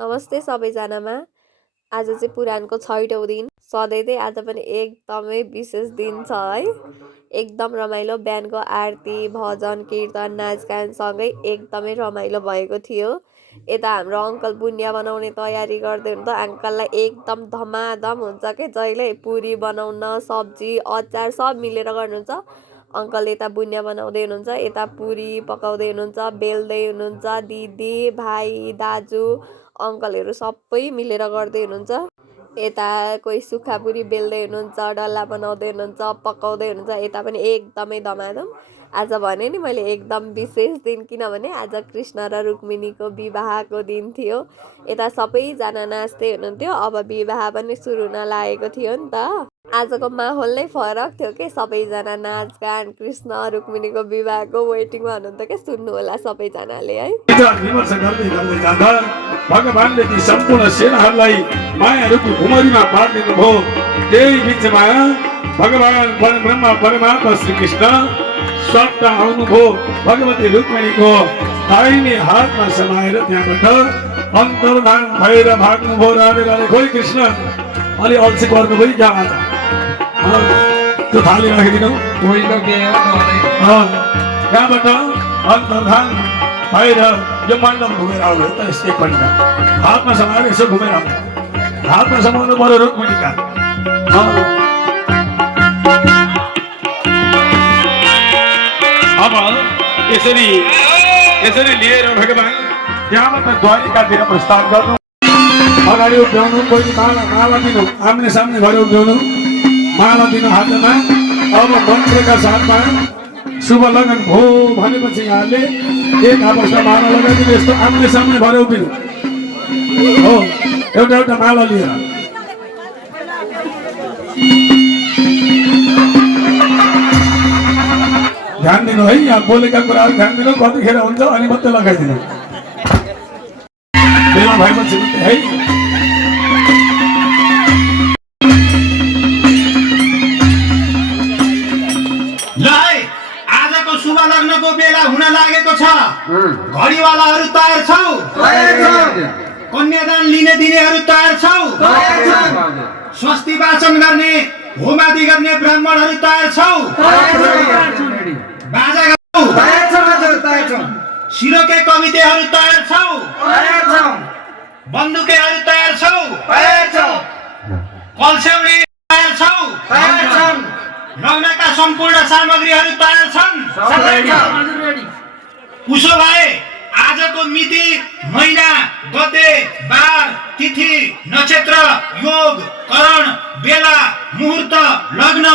नमस्ते सबैजनामा। आज चाहिँ पुराणको 6औं दिन। सधैँ चाहिँ आज पनि एकदमै विशेष दिन छ है। एकदम रमाइलो, बिहानको आरती, भजन, कीर्तन, नाचगान सँगै एकदमै रमाइलो भएको थियो। यता हाम्रो अङ्कल बुनिया बनाउने तयारी गर्दै हुनुहुन्छ। अङ्कललाई एकदम धमाधम हुन्छ के जहिले पुरी बनाउन, सब्जी, अचार सब मिलेर गर्नुहुन्छ। अङ्कल यता बुनिया बनाउँदै हुनुहुन्छ, यता पुरी पकाउँदै हुनुहुन्छ, बेल्दै हुनुहुन्छ। दिदी, भाइ, दाजु, अङ्कलहरू सबै मिलेर गर्दै हुनुहुन्छ। यता कोही सुक्खा पुरी बेल्दै हुनुहुन्छ, डल्ला बनाउँदै हुनुहुन्छ, पकाउँदै हुनुहुन्छ। यता पनि एकदमै धमाधम। आज भने नि मैले एकदम विशेष दिन, किनभने आज कृष्ण र रुक्मिणीको विवाहको दिन थियो। यता सबैजना नाच्दै हुनुहुन्थ्यो। अब विवाह पनि सुरु हुन लागेको थियो नि त। आजको माहौल नै फरक थियो के, सबैजना नाचगान, कृष्ण रुक्मिणीको विवाहको वेटिङमा हुनुहुन्थ्यो के। सुन्नु होला सबैजनाले है। विमर्श गर्दै गर्दै जाँदा भगवानले ती सम्पूर्ण सेनाहरूलाई माया रूपी भुमरीमा पारिदिनु भयो। त्यही बिचमा भगवान परब्रह्म परमात्मा श्रीकृष्ण स्वतः आउनुभयो। भगवती रुक्मिणीको दाहिने हातमा समाएर त्यहाँबाट अन्तर्धान भएर भाग्नुभयो। राधे राधे। खोइ कृष्ण अलि अल्छी गर्नुभयो क्या आज? त्यो थाली राखिदिनु। त्यहाँबाट अन्तर्धान भएर यो मण्डप घुमेर आउनु त। यस्तै पल्ट हातमा समाएर यसो घुमेर आउनु। हातमा समाउनु पर्यो रुक्मिणीका। अब यसरी लिएर भगवान त्यहाँबाट द्वारिकातिर प्रस्थान गर्नु। अगाडि उभ्याउनु, कोही माला दिनु, आम्ने सामने भएर उभ्याउनु, माला दिनु हातमा। अब मन्त्रका साथमा शुभ लगन भो भनेपछि यहाँले एक आपसमा माला लगाइदिनु। यस्तो आम्ने सामने भएर उभिनु हो, एउटा एउटा माला लिएर। ध्यान दिनु है, यहाँ बोलेका कुराहरू ध्यान दिनु। कतिखेर हुन्छ अनि मात्रै लगाइदिनु। बेला भएपछि है। शुभ लग्नको बेला हुन लागेको छ। घडीवालाहरू तयार छौ? कन्यादान लिने दिनेहरू तयार छौ? स्वस्ति वाचन गर्ने, होमादि गर्ने ब्राह्मणहरू तयार छौ? बाजा सिरोके कवितेहरू तयार छौ? बन्दुकेहरू तयार छौ? कल्स्यौरी तयार छौ? लग्नका सम्पूर्ण सामग्रीहरू तयार छन्? उसो भए आजको मिति, महिना, गते, बार, तिथि, नक्षत्र, योग, करण, बेला, मुहूर्त, लग्न,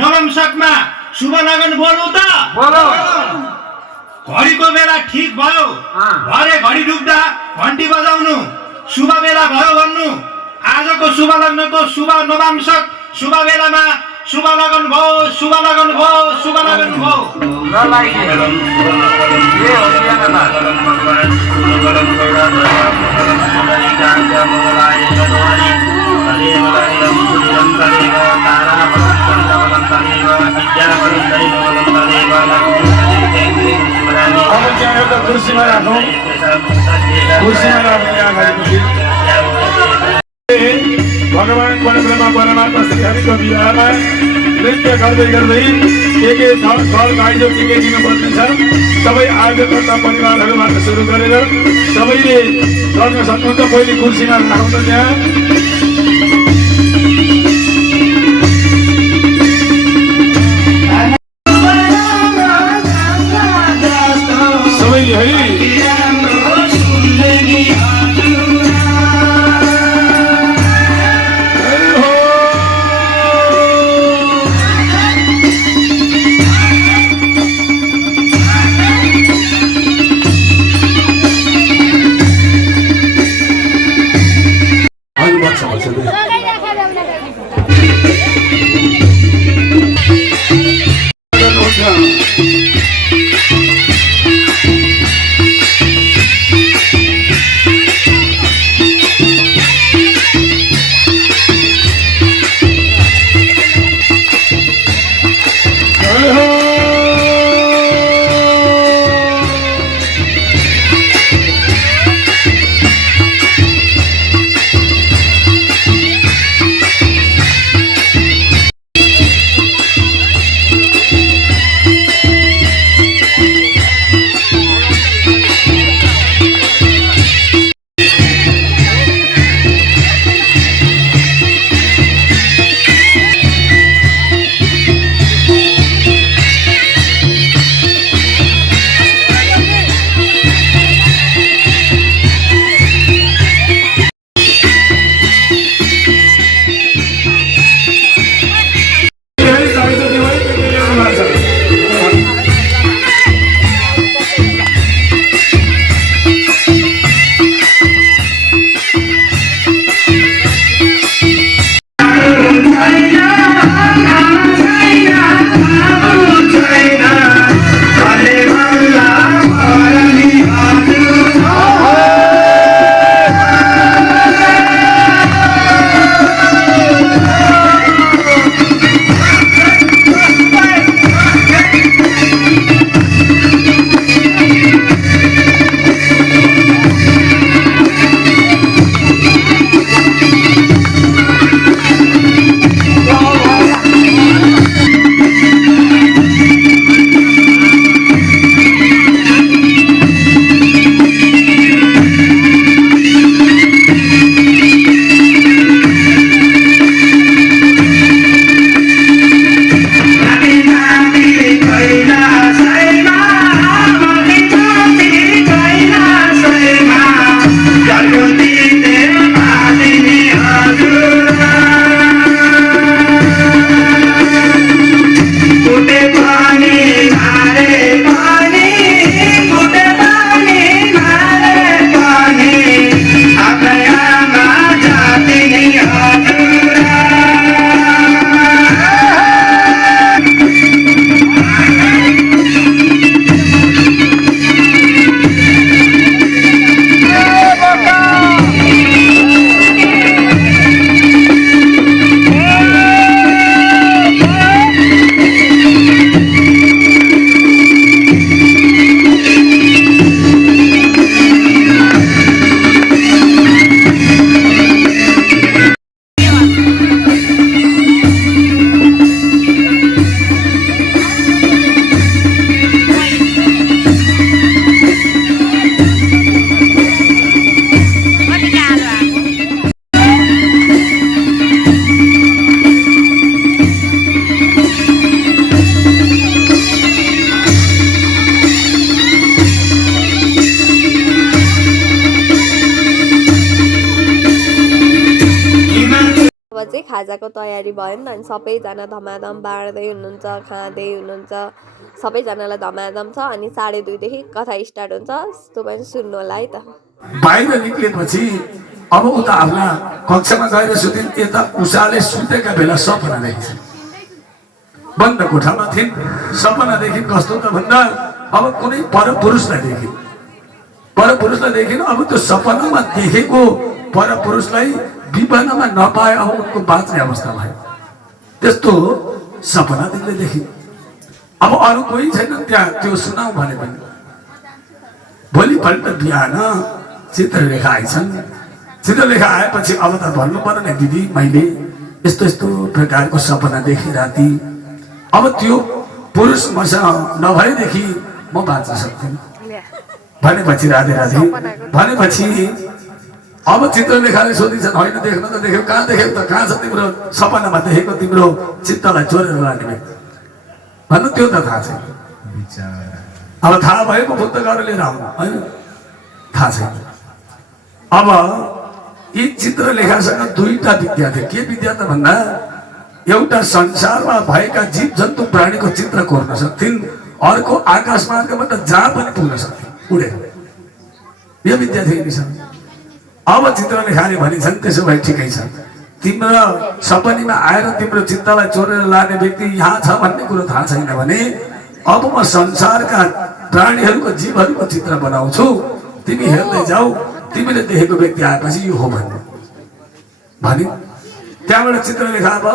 नवंशकमा शुभ लगन बोलौ त। घडीको बेला ठिक भयो, भरे घडी डुब्दा घन्टी बजाउनु। शुभ बेला भयो भन्नु। आजको शुभ लग्नको शुभ नवंशक शुभ बेलामा शुभ लगन भयो, शुभ लगन भयो, शुभ लगन भयो। कुर्सीमा राखौँ। भगवान परब्रह्म परमात्मा श्रीहरिको विवाहमा नृत्य गर्दै गर्दै के घर भाइजो के दिनुपर्ने छ सबै आयोजकर्ता परिवारहरूबाट सुरु गरेर सबैले गर्न सक्नुहुन्छ। पहिले कुर्सीमा राखौँ त त्यहाँ। सबैले है। चाहिँ खाजाको तयारी भयो नि त, अनि सबैजना धमाधम बाँड्दै हुनुहुन्छ, खाँदै हुनुहुन्छ, सबैजनालाई धमाधम छ। अनि 2:30 देखि कथा स्टार्ट हुन्छ, त्यो पनि सुन्नु होला है त। बाहिर निक्लेपछि अब उता आफ्ना कक्षामा गएर सुतिन्। यता उषाले सुतेका बेला सपना देखिन्, बन्द कोठामा थिइन्। सपना देखिन् कस्तो त भन्दा अब कुनै परपुरुषलाई देखिन्, परपुरुषलाई देखिन्। अब त्यो सपनामा देखेको परपुरुषलाई विवाहमा नपाए अब उनको बाँच्ने अवस्था भयो, त्यस्तो सपना तिनले देखिन्। अब अरू कोही छैन त्यहाँ त्यो सुनाऊ भने पनि। भोलिपल्ट बिहान चित्रलेखा आइछन्। चित्रलेखा आएपछि अब त भन्नु पर्यो नि, दिदी मैले यस्तो यस्तो प्रकारको सपना देखेँ राति, अब त्यो पुरुष मसँग नभएदेखि म बाँच्न सक्दिनँ भनेपछि राधे राधे भनेपछि अब चित्रलेखाले सोधिन्छन्, होइन देख्न त देख्यौ, कहाँ देख्यौ त, कहाँ छ तिम्रो सपनामा देखेको तिम्रो चित्तलाई चोरेर लाने व्यक्ति भन्नु, त्यो त थाहा छैन। अब थाहा भएको बुद्ध गरेर लिएर आउनु, होइन थाहा छैन। अब यी चित्रलेखासँग दुईटा विद्या थियो। के विद्या त भन्दा एउटा संसारमा भएका जीव जन्तु प्राणीको चित्र कोर्न सक्थिन्, अर्को आकाश मार्गबाट जहाँ पनि पुग्न सक्थिन् उडेर, यो विद्या थियो यिनीसँग। अब चित्रलेखाले भनिन्छन् त्यसो भए ठिकै छ, तिम्रो सपनीमा आएर तिम्रो चित्तलाई चोरेर लाने व्यक्ति यहाँ छ भन्ने कुरो थाहा छैन भने अब म संसारका प्राणीहरूको जीवहरूको चित्र बनाउँछु, तिमी हेर्दै जाऊ, तिमीले देखेको व्यक्ति आएपछि यो हो भन्ने भने त्यहाँबाट चित्रलेखा अब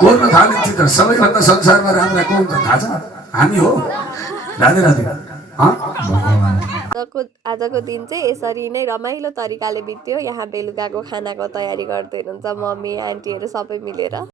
कोर्न थाल्ने चित्र। सबैभन्दा संसारमा राम्रा को हुन्छ थाहा छ? हामी हो। राधे राधे। आजको दिन चाहिँ यसरी नै रमाइलो तरिकाले बित्यो। यहाँ बेलुकाको खानाको तयारी गर्दै हुनुहुन्छ मम्मी आन्टीहरू सबै मिलेर।